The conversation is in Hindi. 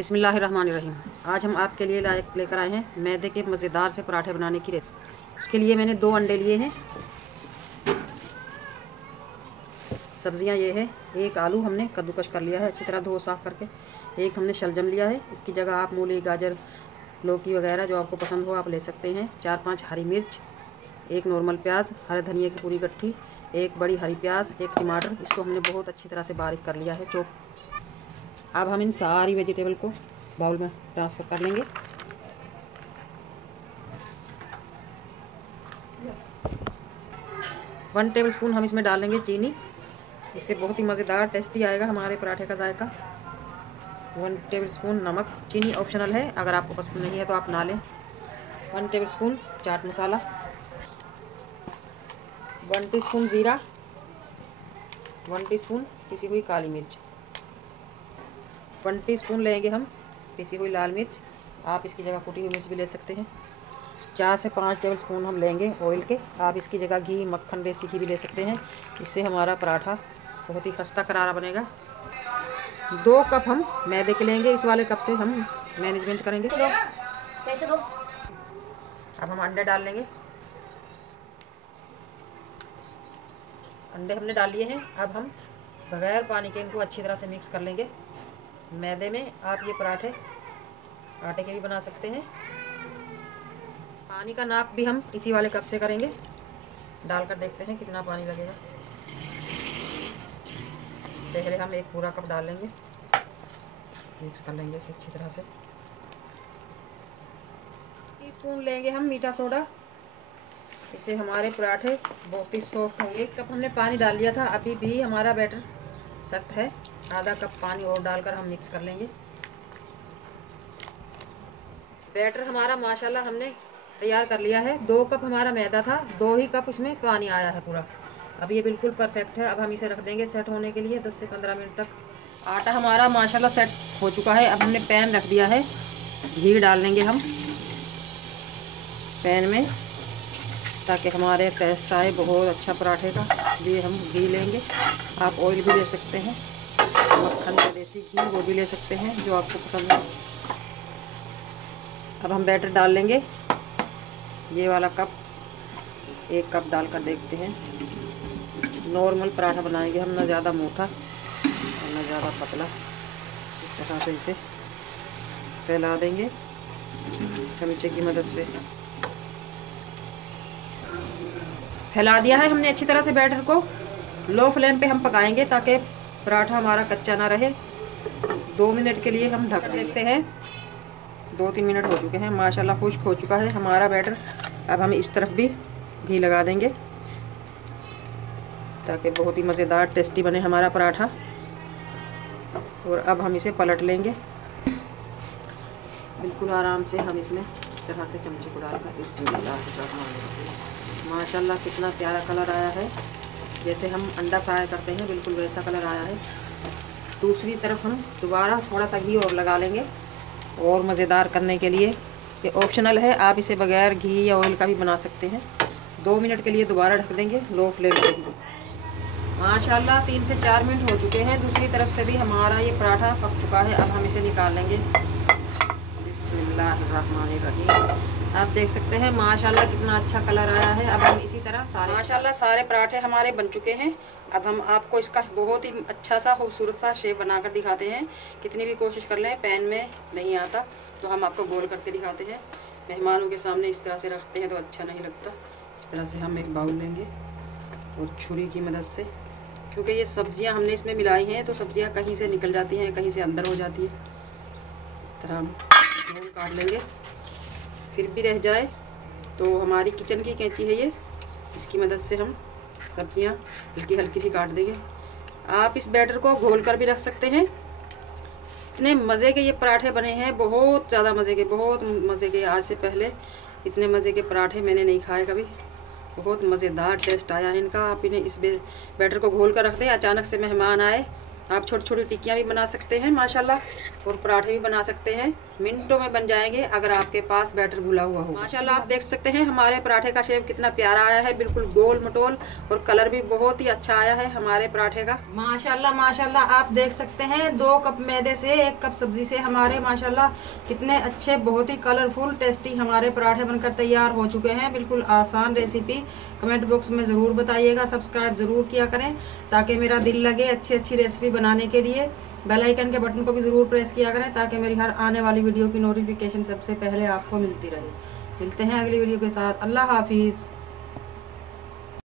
बिस्मिल्लाहिर्रहमानिर्रहीम। आज हम आपके लिए लेकर आए हैं मैदे के मज़ेदार से पराठे बनाने की रेसिपी। उसके लिए मैंने 2 अंडे लिए हैं। सब्जियां ये है, एक आलू हमने कद्दूकस कर लिया है अच्छी तरह धो साफ़ करके। एक हमने शलजम लिया है, इसकी जगह आप मूली, गाजर, लौकी वगैरह जो आपको पसंद हो आप ले सकते हैं। 4-5 हरी मिर्च, एक नॉर्मल प्याज, हरे धनिया की पूरी गट्ठी, एक बड़ी हरी प्याज, एक टमाटर। इसको हमने बहुत अच्छी तरह से बारीक कर लिया है चॉप। अब हम इन सारी वेजिटेबल को बाउल में ट्रांसफ़र कर लेंगे। वन टेबल स्पून हम इसमें डालेंगे चीनी, इससे बहुत ही मज़ेदार टेस्टी आएगा हमारे पराठे का जायका। 1 टेबल स्पून नमक, चीनी ऑप्शनल है, अगर आपको पसंद नहीं है तो आप ना लें। 1 table spoon chaat masala, 1 teaspoon ज़ीरा, 1 टीस्पून पिसी हुई काली मिर्च, 1 टीस्पून लेंगे हम पिसी हुई लाल मिर्च, आप इसकी जगह कुटी हुई मिर्च भी ले सकते हैं। 4 से 5 टेबल स्पून हम लेंगे ऑयल के, आप इसकी जगह घी, मक्खन, देसी घी भी ले सकते हैं। इससे हमारा पराठा बहुत ही खस्ता करारा बनेगा। 2 कप हम मैदे के लेंगे, इस वाले कप से हम मैनेजमेंट करेंगे। कैसे दो? अब हम अंडे डाल लेंगे। अंडे हमने डाल लिए हैं। अब हम बगैर पानी के इनको अच्छी तरह से मिक्स कर लेंगे। मैदे में आप ये पराठे आटे के भी बना सकते हैं। पानी का नाप भी हम इसी वाले कप से करेंगे। डालकर देखते हैं कितना पानी लगेगा। पहले हम एक पूरा कप डाल लेंगे, मिक्स कर लेंगे इसे अच्छी तरह से। टीस्पून लेंगे हम मीठा सोडा, इससे हमारे पराठे बहुत ही सॉफ्ट होंगे। 1 कप हमने पानी डाल लिया था, अभी भी हमारा बैटर सख्त है। आधा कप पानी और डालकर हम मिक्स कर लेंगे। बैटर हमारा माशाल्लाह हमने तैयार कर लिया है। 2 कप हमारा मैदा था, 2 ही कप इसमें पानी आया है पूरा। अब ये बिल्कुल परफेक्ट है। अब हम इसे रख देंगे सेट होने के लिए 10 से 15 मिनट तक। आटा हमारा माशाल्लाह सेट हो चुका है। अब हमने पैन रख दिया है, घी डाल लेंगे हम पैन में ताकि हमारे टेस्ट आए बहुत अच्छा पराठे का, इसलिए हम घी लेंगे। आप ऑयल भी ले सकते हैं, मक्खन या देसी घी वो भी ले सकते हैं जो आपको पसंद है। अब हम बैटर डाल लेंगे। ये वाला कप 1 कप डालकर देखते हैं। नॉर्मल पराठा बनाएंगे हम, ना ज़्यादा मोटा और ना ज़्यादा पतला। इस तरह से इसे फैला देंगे चमचे की मदद से। फैला दिया है हमने अच्छी तरह से बैटर को। लो फ्लेम पे हम पकाएंगे ताकि पराठा हमारा कच्चा ना रहे। 2 मिनट के लिए हम ढक देखते हैं। 2-3 मिनट हो चुके हैं, माशाल्लाह खुश्क हो चुका है हमारा बैटर। अब हम इस तरफ भी घी लगा देंगे ताकि बहुत ही मज़ेदार टेस्टी बने हमारा पराठा। और अब हम इसे पलट लेंगे बिल्कुल आराम से। हम इसमें इस तरह से चमचे को डालकर माशाल्लाह कितना प्यारा कलर आया है, जैसे हम अंडा फ्राई करते हैं बिल्कुल वैसा कलर आया है। दूसरी तरफ हम दोबारा थोड़ा सा घी और लगा लेंगे और मज़ेदार करने के लिए। ये ऑप्शनल है, आप इसे बगैर घी या ऑयल का भी बना सकते हैं। 2 मिनट के लिए दोबारा ढक देंगे लो फ्लेम पे ही। माशाल्लाह 3 से 4 मिनट हो चुके हैं। दूसरी तरफ से भी हमारा ये पराठा पक चुका है। अब हम इसे निकाल लेंगे। बिस्मिल्लाहिर्रहमानिर्रहीम। आप देख सकते हैं माशाल्लाह कितना अच्छा कलर आया है। अब हम इसी तरह सारे पराठे हमारे बन चुके हैं। अब हम आपको इसका बहुत ही अच्छा सा खूबसूरत सा शेप बनाकर दिखाते हैं। कितनी भी कोशिश कर लें पैन में नहीं आता, तो हम आपको गोल करके दिखाते हैं। मेहमानों के सामने इस तरह से रखते हैं तो अच्छा नहीं लगता। इस तरह से हम एक बाउल लेंगे और छुरी की मदद से, क्योंकि ये सब्जियां हमने इसमें मिलाई हैं तो सब्जियां कहीं से निकल जाती हैं, कहीं से अंदर हो जाती हैं। इस तरह हम गोल काट लेंगे। फिर भी रह जाए तो हमारी किचन की कैंची है ये, इसकी मदद से हम सब्जियां हल्की हल्की सी काट देंगे। आप इस बैटर को घोल कर भी रख सकते हैं। इतने मज़े के ये पराठे बने हैं, बहुत ज़्यादा मज़े के, बहुत मज़े के। आज से पहले इतने मज़े के पराठे मैंने नहीं खाए कभी। बहुत मज़ेदार टेस्ट आया है इनका। आप इन्हें इस बैटर को घोल कर रख दें, अचानक से मेहमान आए आप छोटी छोटी टिक्कियाँ भी बना सकते हैं माशाल्लाह, और पराठे भी बना सकते हैं। मिनटों में बन जाएंगे अगर आपके पास बैटर घुला हुआ हो। माशाल्लाह आप देख सकते हैं हमारे पराठे का शेप कितना प्यारा आया है, बिल्कुल गोल मटोल, और कलर भी बहुत ही अच्छा आया है हमारे पराठे का। माशाल्लाह माशाल्लाह आप देख सकते हैं 2 कप मैदे से 1 कप सब्जी से हमारे माशाल्लाह कितने अच्छे, बहुत ही कलरफुल टेस्टी हमारे पराठे बनकर तैयार हो चुके हैं। बिल्कुल आसान रेसिपी। कमेंट बॉक्स में ज़रूर बताइएगा, सब्सक्राइब ज़रूर किया करें ताकि मेरा दिल लगे अच्छी अच्छी रेसिपी बनाने के लिए। बेल आइकन के बटन को भी ज़रूर प्रेस किया करें ताकि मेरी हर आने वाली वीडियो की नोटिफिकेशन सबसे पहले आपको मिलती रहे। मिलते हैं अगली वीडियो के साथ। अल्लाह हाफिज़।